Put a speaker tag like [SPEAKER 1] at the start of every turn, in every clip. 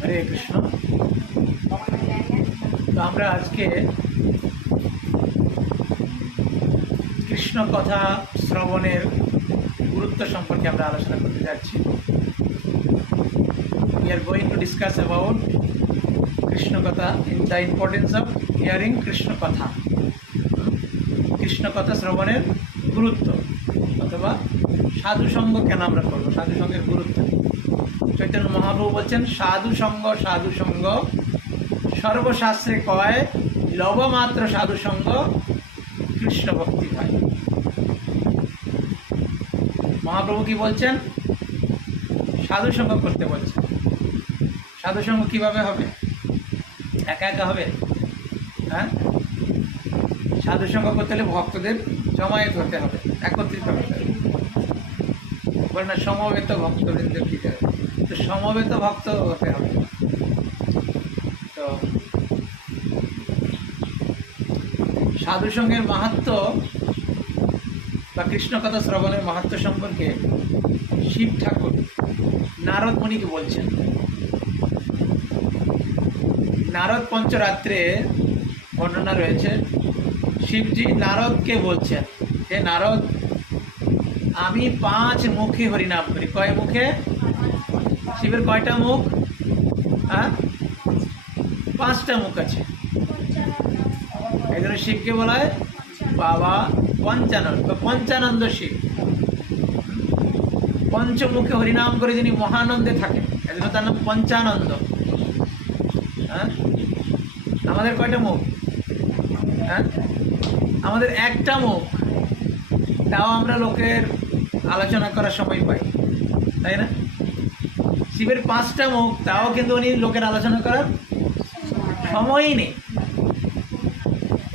[SPEAKER 1] হরে কৃষ্ণ। তো আমরা আজকে কৃষ্ণ কথা শ্রবণের গুরুত্ব সম্পর্কে আমরা আলোচনা করতে যাচ্ছি। We are going to discuss about Krishna কথা in the importance of hearing Krishna katha Krishna কথা শ্রবণের গুরুত্ব, অথবা সাধু সঙ্গ কেন আমরা করব? সাধু সঙ্গের গুরুত্ব। মহাপ্রভু বলছেন, সাধু সঙ্গ সাধু সঙ্গ। সর্বশাস্ত্রে কয় লবমাত্র সাধু সঙ্গ, কৃষ্ণ ভক্তি হয়। মহাপ্রভু কি বলছেন? সাধু সঙ্গ করতে বলছেন। সাধু সঙ্গ কীভাবে হবে? একা একা হবে? হ্যাঁ? সাধু সঙ্গ করতে হলে ভক্তদের জমায়েত হতে হবে, একত্রিত হতে হবে। বলে না সমবেত ভক্তবৃন্দ কি যাবে তো সমবেত ভক্ত হতে হবে। তো সাধু সঙ্গের মাহাত্ম বা কৃষ্ণ কথা শ্রবণের মাহাত্ম সম্পর্কে শিব ঠাকুর নারদ মুনিকে বলছেন। নারদ পঞ্চরাত্রে বর্ণনা রয়েছে। শিবজি নারদকে বলছেন, হে নারদ আমি পাঁচ মুখে হরিনাম করি। কয় মুখে? শিবের কয়টা মুখ? হ্যাঁ? পাঁচটা মুখ আছে। এই শিবকে বলা হয় বাবা পঞ্চানন্দ। পঞ্চানন্দ শিব। পঞ্চমুখে হরিনাম করে যিনি মহানন্দে থাকেন এজন্য তার নাম পঞ্চানন্দ। হ্যাঁ? আমাদের কয়টা মুখ? হ্যাঁ? আমাদের একটা মুখ। তাও আমরা লোকের আলোচনা করার সময় পাই, তাই না? শিবের পাঁচটা মুখ, তাও কিন্তু উনি লোকের আলোচনা করার সময়ই নেই।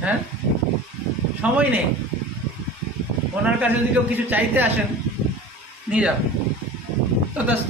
[SPEAKER 1] হ্যাঁ? সময় নেই। ওনার কাছে যদি কেউ কিছু চাইতে আসেন, নিয়ে যাবেন। তথাস্তু